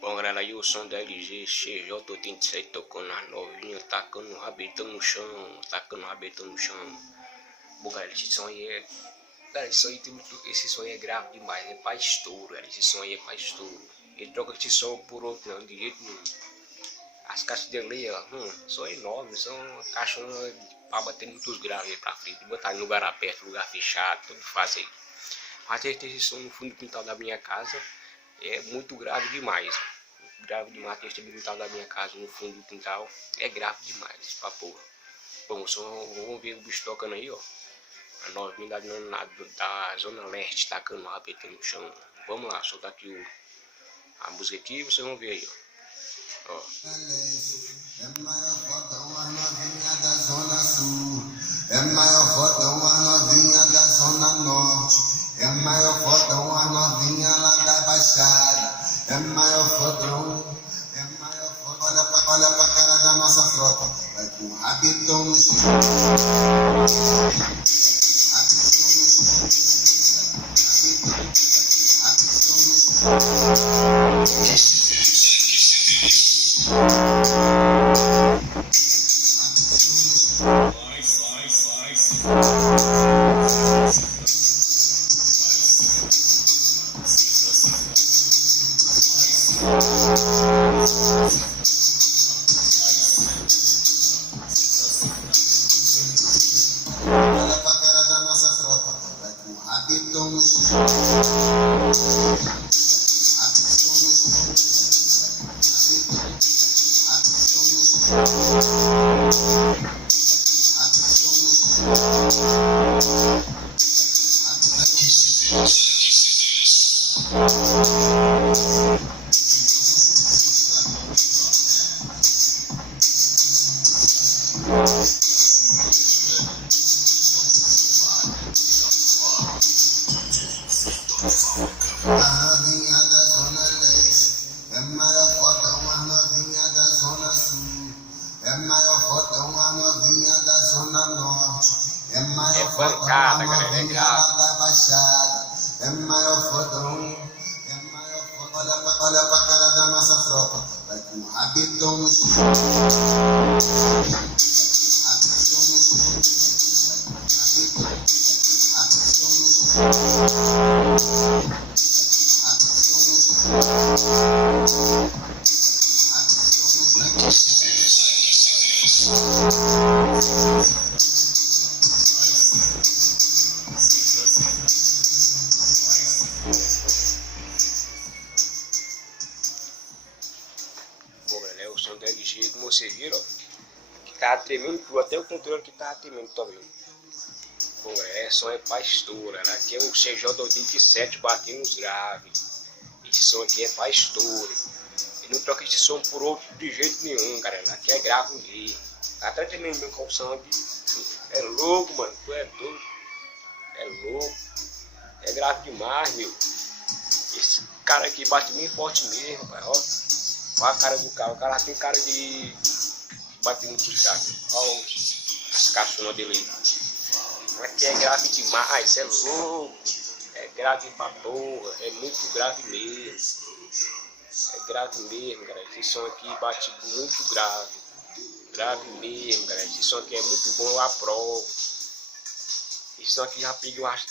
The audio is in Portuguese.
Bom, galera, aí o som da LG cj87 tocando nas novinhas, tacando o rabetão no chão, Bom, galera, esse som aí é... Cara, esse som aí é grave demais, é pra estouro, galera. Esse som aí é pra estouro. Ele troca esse som por outro, não, de jeito nenhum. As caixas dele, ó, são enormes, são caixas pra bater muitos graves aí pra frente, botar em lugar aberto, lugar fechado, tudo fácil aí. Mas esse som no fundo do quintal da minha casa é muito grave demais. Grave demais, esse quintal da minha casa, no fundo do quintal, é grave demais, pra porra. Bom, vamos ver o bicho tocando aí, ó. A novinha da Zona Leste tacando o rabetão no chão. Vamos lá, soltar aqui a música aqui e vocês vão ver aí, ó. É maior fodão as novinha da Zona Sul. É maior fodão as novinha da Zona Norte. É maior fodão as novinha lá da Baixada. É maior fodão. É maior fodão. Olha pra cara da nossa tropa. Vai com o rabetão no chão. Olha pra cara da nossa tropa, vai com o rabetão no chão. Rabetão no chão. Rabetão no chão. Rabetão no chão. A novinha da Zona Leste é maior fodão, as novinha da Zona Sul. É maior fodão, as novinha da Zona Norte. É maior fodão, as novinha lá da Baixada. É maior fodão, é maior fodão. Olha pra cara da nossa tropa, vai com o rabetão no chão. Rabetão no chão. Rabetão no chão. Bom, galera, é o som da LG, como vocês viram, ó, que tava tremendo, até o controle que tava tremendo também. Bom, galera, som é pra estouro, né? Aqui é o cj87 batendo os graves. Esse som aqui é pra estouro. Ele não troca esse som por outro de jeito nenhum, galera. Aqui é grave mesmo. Tá até tremendo meu calção aqui. É louco, mano. Tu é doido. É louco. É grave demais, meu. Esse cara aqui bate bem forte mesmo, pai. Ó. Olha a cara do cara. O cara tem cara de bater muito chato. Olha as caixonas dele aí. Aqui é grave demais. É louco. É grave pra porra. É muito grave mesmo. É grave mesmo, galera. Esse som aqui bate muito grave. Grave mesmo, galera. Esse som aqui é muito bom, eu aprovo. Esse som aqui já pediu mais